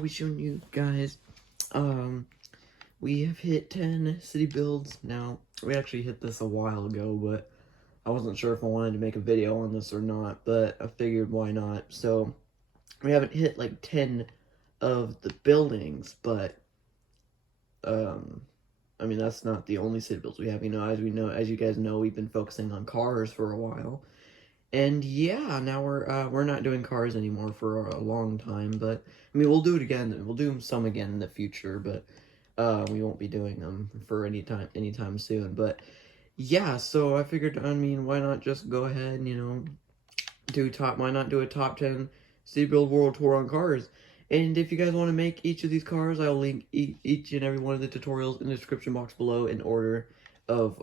I'll be showing you guys, we have hit 10 city builds. Now, we actually hit this a while ago, but I wasn't sure if I wanted to make a video on this or not, but I figured why not. So, we haven't hit like 10 of the buildings, but, I mean, that's not the only city builds we have. As you guys know, we've been focusing on cars for a while. And yeah, now we're not doing cars anymore for a long time, but I mean we'll do it again. We'll do some again in the future, but we won't be doing them for anytime soon. But yeah, so I figured, I mean, why not just go ahead and why not do a top 10 City Build World Tour on cars? And if you guys want to make each of these cars, I'll link each and every one of the tutorials in the description box below in order of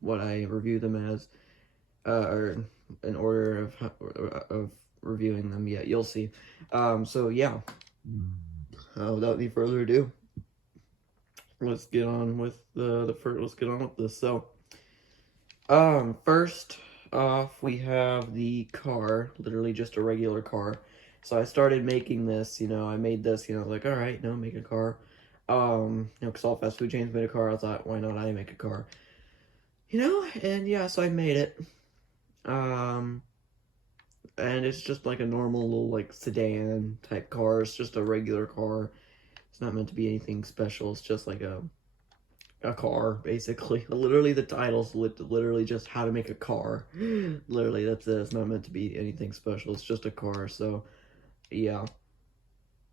what I review them as. Or in order of reviewing them. Yeah, you'll see. So yeah, without any further ado, let's get on with let's get on with this. So, first off, we have the car, literally just a regular car. So I started making this, I made this, like, all right, make a car. Because all fast food chains made a car, I thought, why not I make a car? And yeah, so I made it. And it's just like a normal little like sedan type car. It's just a regular car. It's not meant to be anything special. It's just like a car, basically. Literally, the title's literally just how to make a car. Literally, that's it. It's not meant to be anything special. It's just a car. So, yeah.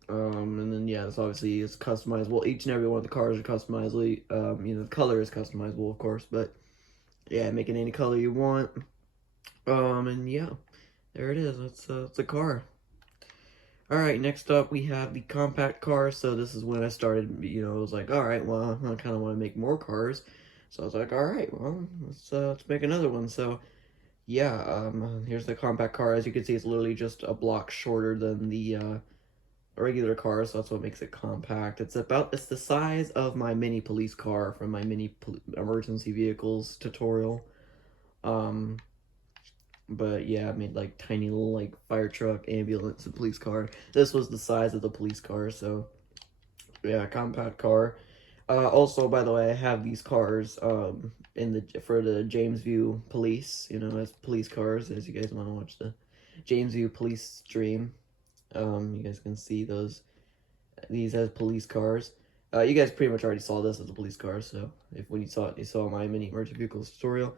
And then yeah, it's obviously it's customizable. Each and every one of the cars are customizable. The color is customizable, of course, but yeah, make it any color you want. And yeah, there it is. It's a car. Alright, next up we have the compact car. So this is when I started, I was like, alright, well, I kind of want to make more cars. So I was like, alright, well, let's make another one. So, yeah, here's the compact car. As you can see, it's literally just a block shorter than the, regular car, so that's what makes it compact. It's the size of my mini police car from my mini emergency vehicles tutorial. But yeah, I made like tiny little like fire truck, ambulance, and police car. This was the size of the police car, so yeah, compact car. Also, by the way, I have these cars for the Jamesview Police, as police cars. As you guys want to watch the Jamesview Police stream, you guys can see these as police cars. You guys pretty much already saw this as a police car, so when you saw it, you saw my mini emergency vehicles tutorial.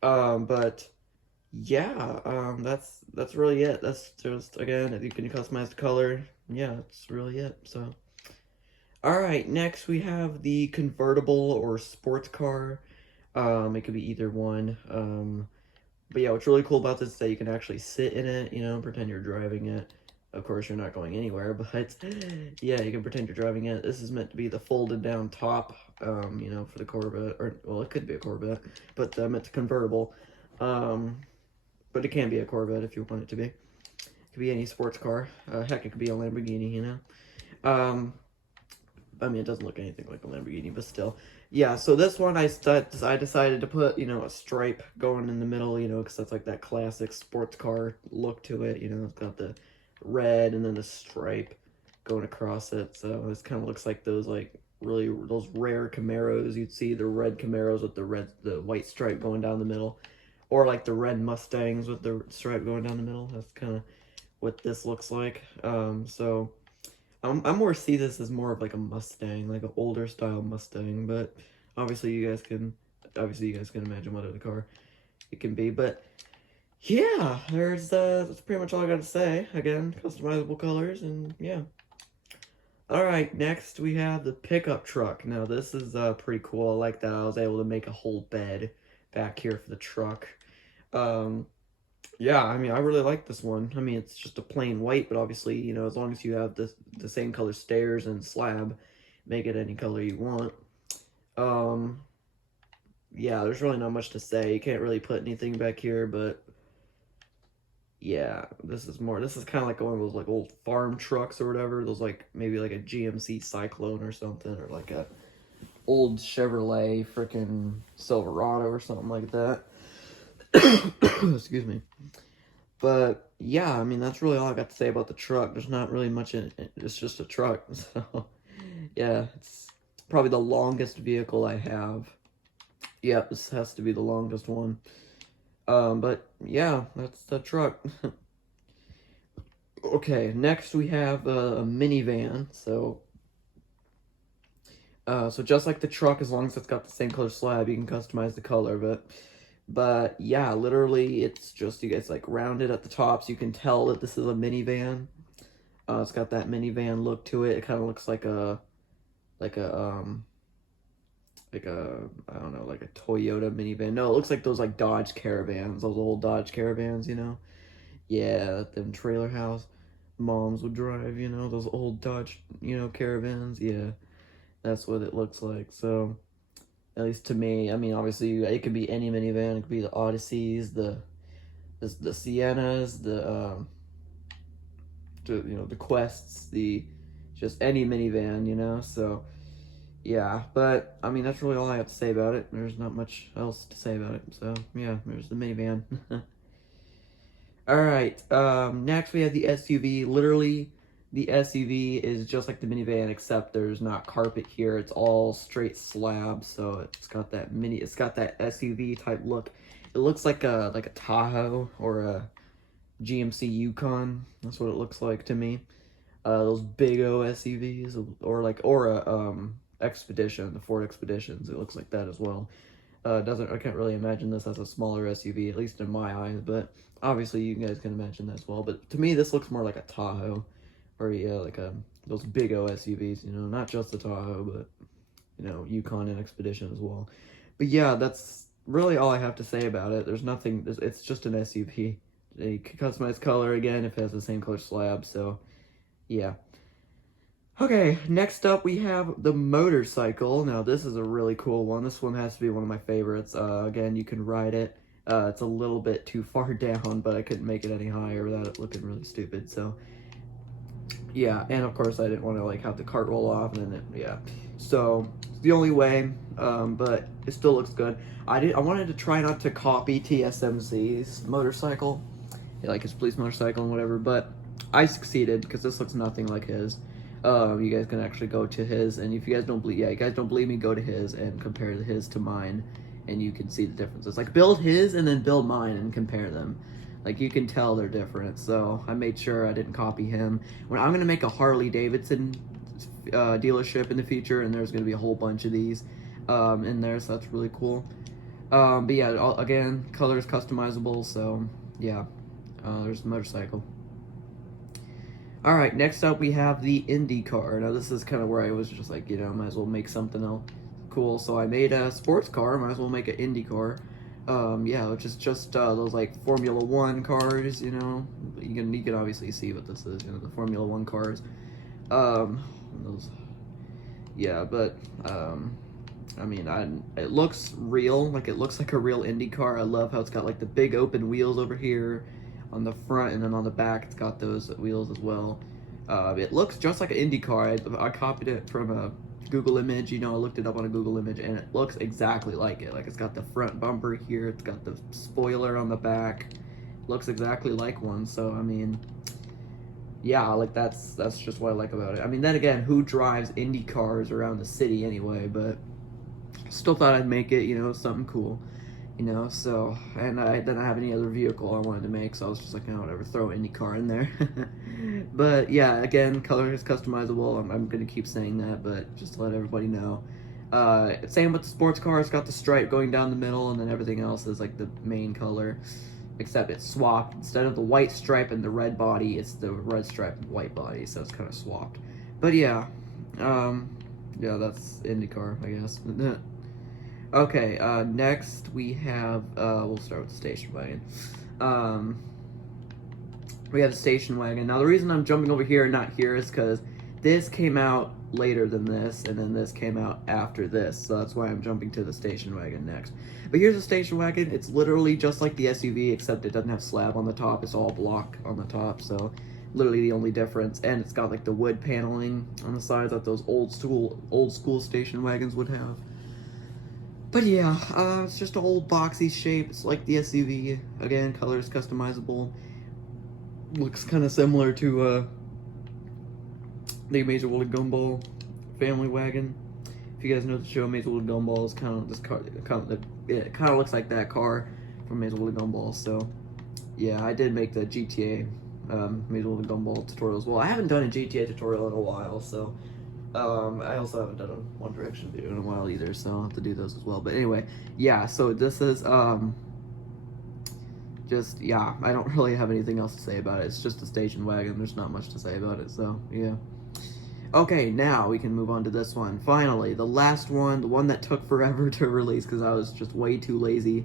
But yeah, that's really it. That's just, again, you can customize the color. Yeah, that's really it. So, alright, next we have the convertible or sports car. It could be either one. But yeah, what's really cool about this is that you can actually sit in it, pretend you're driving it. Of course, you're not going anywhere, but yeah, you can pretend you're driving it. This is meant to be the folded down top, for the Corvette, or, well, it could be a Corvette, but meant to convertible. But it can be a Corvette if you want it to be. It could be any sports car. Heck, it could be a Lamborghini, I mean, it doesn't look anything like a Lamborghini, but still. Yeah, so this one I decided to put, a stripe going in the middle, because that's like that classic sports car look to it. It's got the red and then the stripe going across it. So this kind of looks like those those rare Camaros. You'd see the red Camaros with the white stripe going down the middle. Or like the red Mustangs with the stripe going down the middle. That's kind of what this looks like. So I more see this as more of like a Mustang, like an older style Mustang. But obviously you guys can imagine what other car it can be. But yeah, that's pretty much all I got to say. Again, customizable colors, and yeah. Alright, next we have the pickup truck. Now this is pretty cool. I like that I was able to make a whole bed back here for the truck. Yeah, I mean, I really like this one. I mean, it's just a plain white, but obviously, as long as you have the same color stairs and slab, make it any color you want. Yeah, there's really not much to say. You can't really put anything back here, but yeah, this is kind of like one of those like old farm trucks or whatever. Those like maybe like a GMC Cyclone or something, or like a old Chevrolet freaking Silverado or something like that. Excuse me. But yeah, I mean that's really all I got to say about the truck. There's not really much in it. It's just a truck. So yeah, it's probably the longest vehicle I have. Yeah, this has to be the longest one. But yeah, that's the truck. Okay, next we have a minivan. So just like the truck, as long as it's got the same color slab, you can customize the color of it. But yeah, literally, it's like rounded at the top, so you can tell that this is a minivan. It's got that minivan look to it. It kind of looks like a I don't know, like a Toyota minivan. No, it looks like those like Dodge Caravans, those old Dodge Caravans, you know? Yeah, them trailer house moms would drive, you know, those old Dodge, you know, Caravans. Yeah, that's what it looks like. So, at least to me, I mean, obviously, it could be any minivan. It could be the Odysseys, the Siennas, the Quests, the just any minivan, you know. So, yeah, but I mean, that's really all I have to say about it. There's not much else to say about it. So, yeah, there's the minivan. All right. Next we have the SUV. Literally, the SUV is just like the minivan, except there's not carpet here. It's all straight slab, so it's got that SUV type look. It looks like a Tahoe or a GMC Yukon. That's what it looks like to me. Those big O SUVs, or a Expedition, the Ford Expeditions. It looks like that as well. I can't really imagine this as a smaller SUV, at least in my eyes, but obviously you guys can imagine that as well. But to me, this looks more like a Tahoe, or yeah, those big O SUVs, you know, not just the Tahoe, but, you know, Yukon and Expedition as well. But yeah, that's really all I have to say about it. There's nothing, it's just an SUV. You can customize color again if it has the same color slab, so yeah. Okay, next up we have the motorcycle. Now this is a really cool one. This one has to be one of my favorites. Again, you can ride it. It's a little bit too far down, but I couldn't make it any higher without it looking really stupid. So yeah, and of course I didn't want to like have the cart roll off, and then yeah. So it's the only way, but it still looks good. I wanted to try not to copy TSMC's motorcycle, like his police motorcycle and whatever, but I succeeded because this looks nothing like his. You guys can actually go to his, and if you guys don't believe me, go to his and compare his to mine, and you can see the differences. Like build his and then build mine and compare them. Like you can tell they're different. So I made sure I didn't copy him. When I'm gonna make a Harley Davidson dealership in the future, and there's gonna be a whole bunch of these in there, so that's really cool. But yeah, again, color is customizable. So yeah, there's the motorcycle. All right, next up we have the IndyCar. Now this is kind of where I was just like, you know, might as well make something else cool. So I made a sports car, might as well make an IndyCar. Yeah, which is just those like Formula One cars, you know. You can obviously see what this is, you know, the Formula One cars. Those, yeah, but I mean, it looks real, like it looks like a real IndyCar. I love how it's got like the big open wheels over here on the front, and then on the back it's got those wheels as well. It looks just like an Indy car. I copied it from a Google image, you know, I looked it up on a Google image, and it looks exactly like it. Like it's got the front bumper here, it's got the spoiler on the back, looks exactly like one. So I mean, yeah, like that's just what I like about it. I mean, then again, who drives Indy cars around the city anyway? But still thought I'd make it, you know, something cool. You know, so, and I didn't have any other vehicle I wanted to make, so I was just like, you know, whatever, throw IndyCar in there. But yeah, again, color is customizable. I'm gonna keep saying that, but just to let everybody know. Same with the sports car. It's got the stripe going down the middle, and then everything else is like the main color, except it's swapped. Instead of the white stripe and the red body, it's the red stripe and white body, so it's kind of swapped. But yeah, yeah, that's IndyCar, I guess. Okay, next we have, we'll start with the station wagon. We have the station wagon. Now, the reason I'm jumping over here and not here is because this came out later than this, and then this came out after this, so that's why I'm jumping to the station wagon next. But here's the station wagon. It's literally just like the SUV, except it doesn't have slab on the top. It's all block on the top, so literally the only difference. And it's got like the wood paneling on the sides that those old school station wagons would have. But yeah, it's just an old boxy shape. It's like the SUV. Again, color is customizable. Looks kind of similar to the Amazing World of Gumball family wagon. If you guys know the show, Amazing World of Gumball is kind of this car. It kind of looks like that car from Amazing World of Gumball. So yeah, I did make the GTA Amazing World of Gumball tutorial as well. I haven't done a GTA tutorial in a while, so I also haven't done a One Direction video in a while either. So I'll have to do those as well. But anyway, yeah. So this is just, yeah, I don't really have anything else to say about it. It's just a station wagon. There's not much to say about it. So yeah. Okay, now we can move on to this one. Finally, the last one, the one that took forever to release because I was just way too lazy.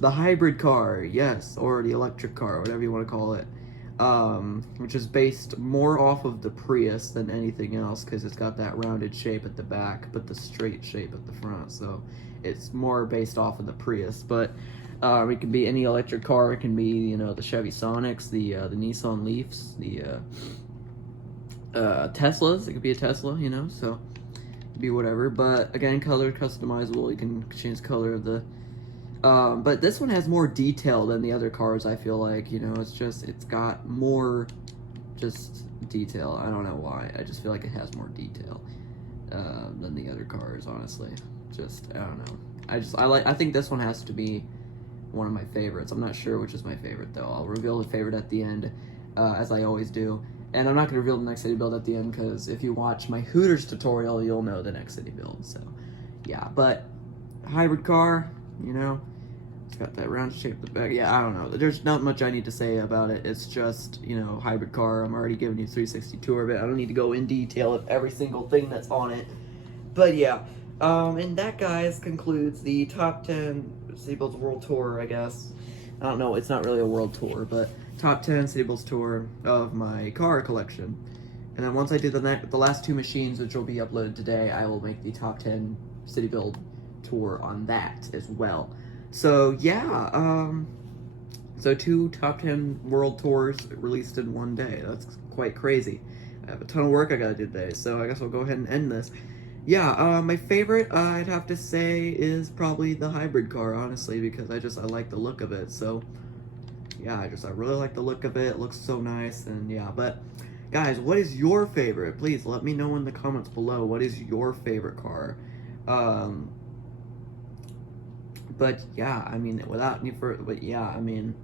The hybrid car, yes, or the electric car, whatever you want to call it. Which is based more off of the Prius than anything else because it's got that rounded shape at the back, but the straight shape at the front. So it's more based off of the Prius. But it can be any electric car. It can be, you know, the Chevy Sonics, the Nissan Leafs, the Teslas. It could be a Tesla, you know, so be whatever. But again, color customizable. You can change the color of the but this one has more detail than the other cars. I feel like, you know, it's got more just detail. I don't know why. I just feel like it has more detail than the other cars, honestly. Just, I don't know. I think this one has to be one of my favorites. I'm not sure which is my favorite though. I'll reveal the favorite at the end, as I always do. And I'm not going to reveal the next city build at the end because if you watch my Hooters tutorial, you'll know the next city build. So, yeah. But hybrid car, you know, it's got that round shape at the back. Yeah, I don't know. There's not much I need to say about it. It's just, you know, hybrid car. I'm already giving you 360 tour of it. I don't need to go in detail of every single thing that's on it. But yeah. And that, guys, concludes the top 10 City Builds World Tour, I guess. I don't know. It's not really a world tour, but top 10 City Builds tour of my car collection. And then once I do the last two machines, which will be uploaded today, I will make the top 10 City Build tour on that as well. So yeah, so 2 top 10 world tours released in one day. That's quite crazy. I have a ton of work I gotta do today, so I guess I'll go ahead and end this. Yeah, my favorite, I'd have to say, is probably the hybrid car, honestly, because I like the look of it. So yeah, I really like the look of it. It looks so nice, and yeah. But guys, what is your favorite? Please let me know in the comments below. What is your favorite car? But yeah, I mean, without any further, but yeah, I mean,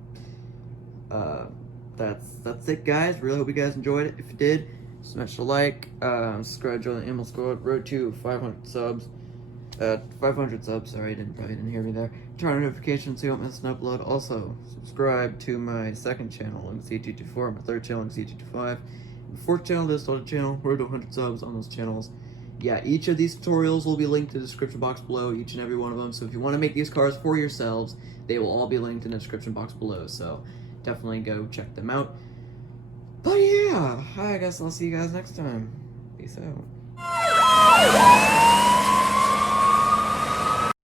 that's it, guys. Really hope you guys enjoyed it. If you did, smash the like, subscribe, join the Animal Squad. Road to 500 subs. 500 subs. Sorry, probably didn't hear me there. Turn on notifications so you don't miss an upload. Also, subscribe to my second channel, MC224, my third channel, MC225, my fourth channel, this other channel. Road to 100 subs on those channels. Yeah, each of these tutorials will be linked in the description box below, each and every one of them. So if you want to make these cars for yourselves, they will all be linked in the description box below. So definitely go check them out. But yeah, I guess I'll see you guys next time. Peace out.